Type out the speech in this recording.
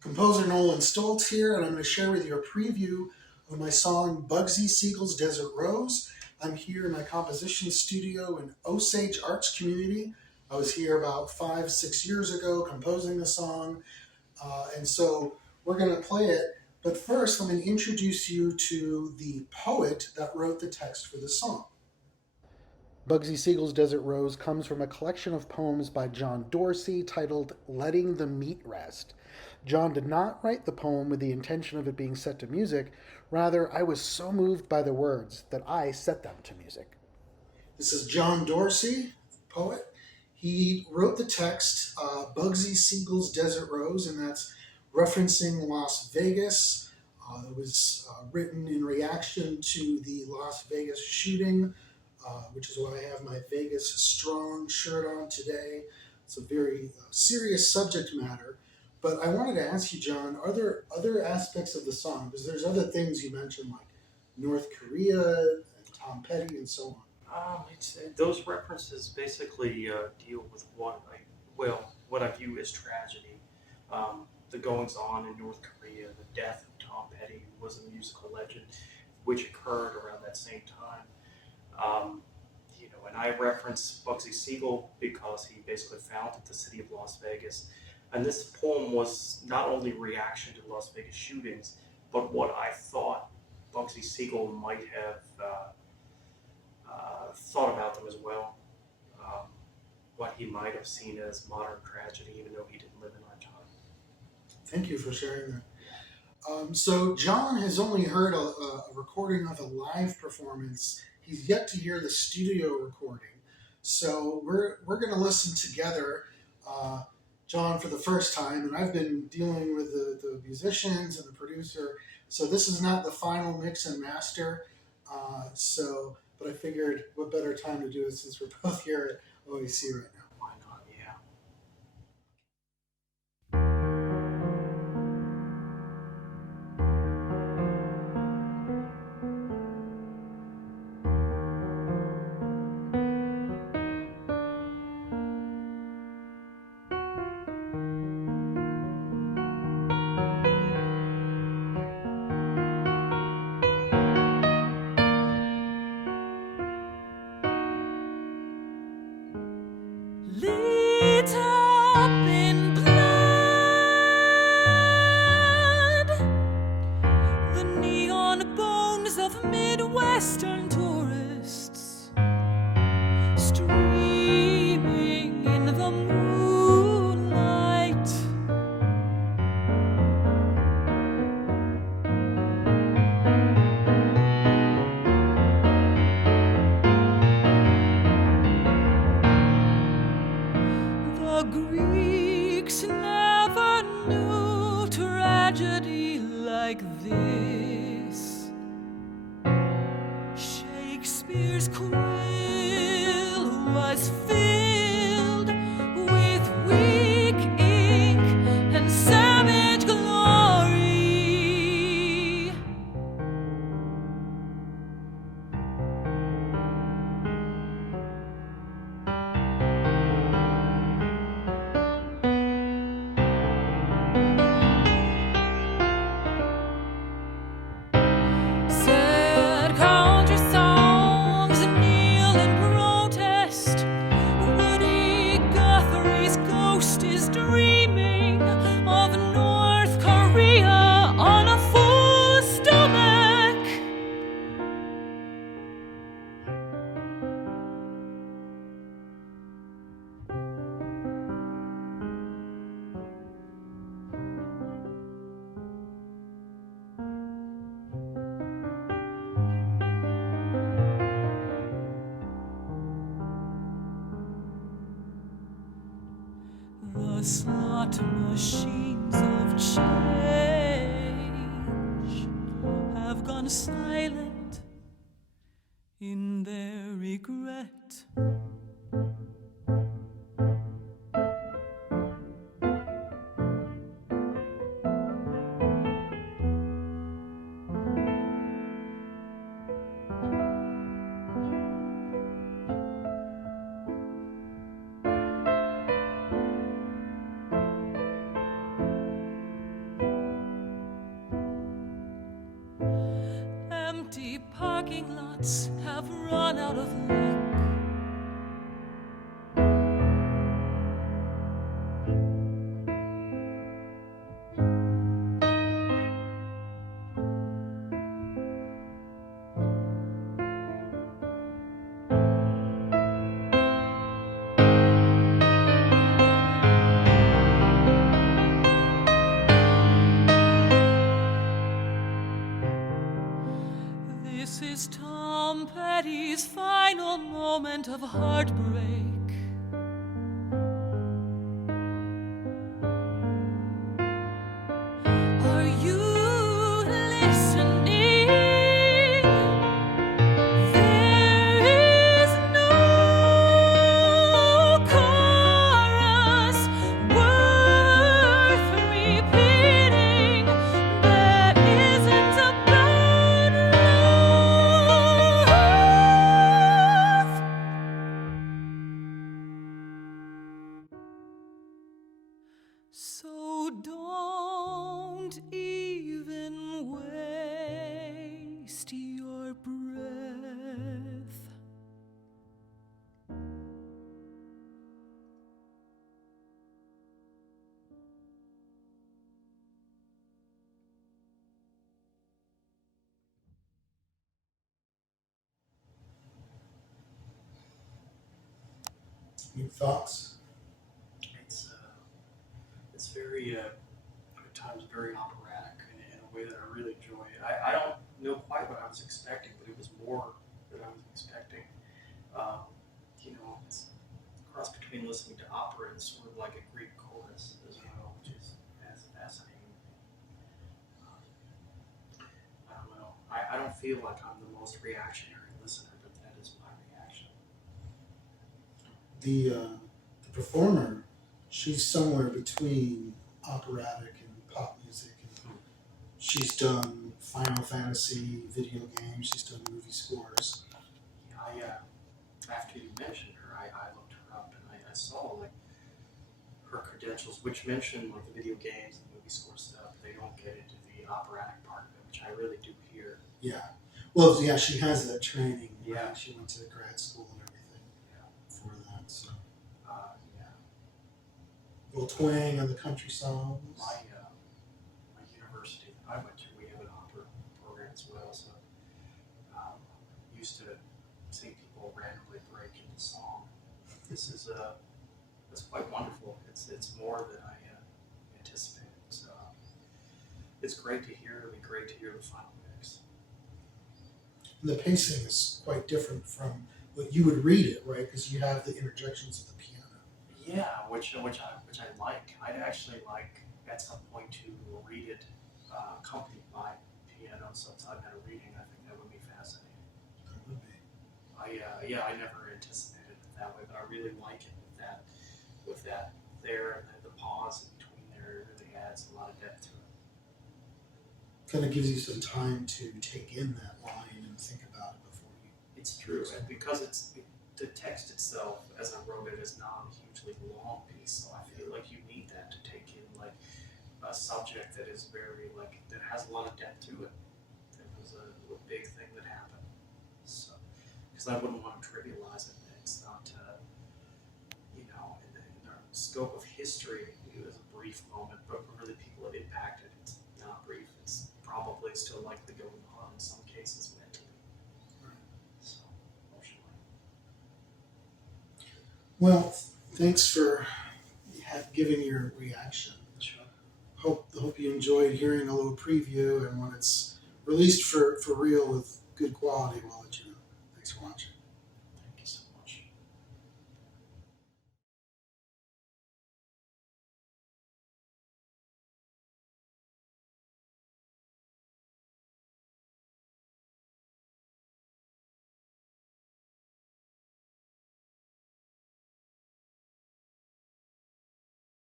Composer Nolan Stolz here, and I'm going to share with you a preview of my song Bugsy Siegel's Desert Rose. I'm here in my composition studio in Osage Arts Community. I was here about 5, 6 years ago composing the song, and so we're going to play it. But first, let me introduce you to the poet that wrote the text for the song. Bugsy Siegel's Desert Rose comes from a collection of poems by John Dorsey titled Letting the Meat Rest. John did not write the poem with the intention of it being set to music. Rather, I was so moved by the words that I set them to music. This is John Dorsey, poet. He wrote the text, Bugsy Siegel's Desert Rose, and that's referencing Las Vegas. It was written in reaction to the Las Vegas shooting, which is why I have my Vegas Strong shirt on today. It's a very serious subject matter. But I wanted to ask you, John, are there other aspects of the song? Because there's other things you mentioned, like North Korea and Tom Petty and so on. Those references basically deal with what I view as tragedy. The goings on in North Korea, the death of Tom Petty, who was a musical legend, which occurred around that same time. And I reference Bugsy Siegel because he basically founded the city of Las Vegas. And this poem was not only reaction to the Las Vegas shootings, but what I thought Bugsy Siegel might have thought about them as well. What he might have seen as modern tragedy, even though he didn't live in our time. Thank you for sharing that. So John has only heard a recording of a live performance. He's yet to hear the studio recording. So we're going to listen together, John, for the first time. And I've been dealing with the musicians and the producer. So this is not the final mix and master. But I figured what better time to do it since we're both here at OAC right now. Why not? Yeah. Lit up in blood, the neon bones of Midwestern tourists streaming in the moonlight. The Greeks never knew tragedy like this. Shakespeare's quill was filled with weak ink and savage glory. Sad country songs kneel in protest. Woody Guthrie's ghost is dreaming of North Korea on a full stomach. The slot machines of change have gone silent in their regret. parking lots have run out of luck. This is Tom Petty's final moment of heartbreak. Are you listening? There is no chorus worth repeating. There isn't a bad love. So don't even waste your breath. Any thoughts? It's very at times very operatic in a way that I really enjoy. I don't know quite what I was expecting, but it was more than I was expecting. It's a cross between listening to opera and sort of like a Greek chorus as well, which is fascinating. I don't know. I don't feel like I'm the most reactionary listener, but that is my reaction. The performer, she's somewhere between operatic and pop music. And she's done Final Fantasy video games. She's done movie scores. After you mentioned her, I looked her up and I saw like her credentials, which mention like the video games and movie score stuff. They don't get into the operatic part of it, which I really do hear. Yeah. Well, yeah, she has that training. Yeah. Right? She went to grad school and everything for that. So. Little twang on the country songs. My university that I went to, we have an opera program as well. So used to see people randomly break into song. This is it's quite wonderful. It's more than I anticipated. So it's great to hear. It'll be great to hear the final mix. And the pacing is quite different from what you would read it, right? Because you have the interjections of the piano. Yeah, which I like. I'd actually like at some point to read it accompanied by piano sometime at a reading. I think that would be fascinating. That would be. I never anticipated it that way, but I really like it with that there and the pause in between there. It really adds a lot of depth to it. Kind of gives you some time to take in that line and think about it before you. It's true, and because the text itself, as I wrote it, is not a hugely long piece, so I feel like you need that to take in like a subject that is very that has a lot of depth to it. There was a big thing that happened, so because I wouldn't want to trivialize it. It's not, in the scope of history, it was a brief moment, but for the people it impacted, it's not brief. It's probably still likely going on in some cases mentally. So emotionally. Well, thanks for giving your reaction. Sure. Hope you enjoyed hearing a little preview, and when it's released for real with good quality, we'll let you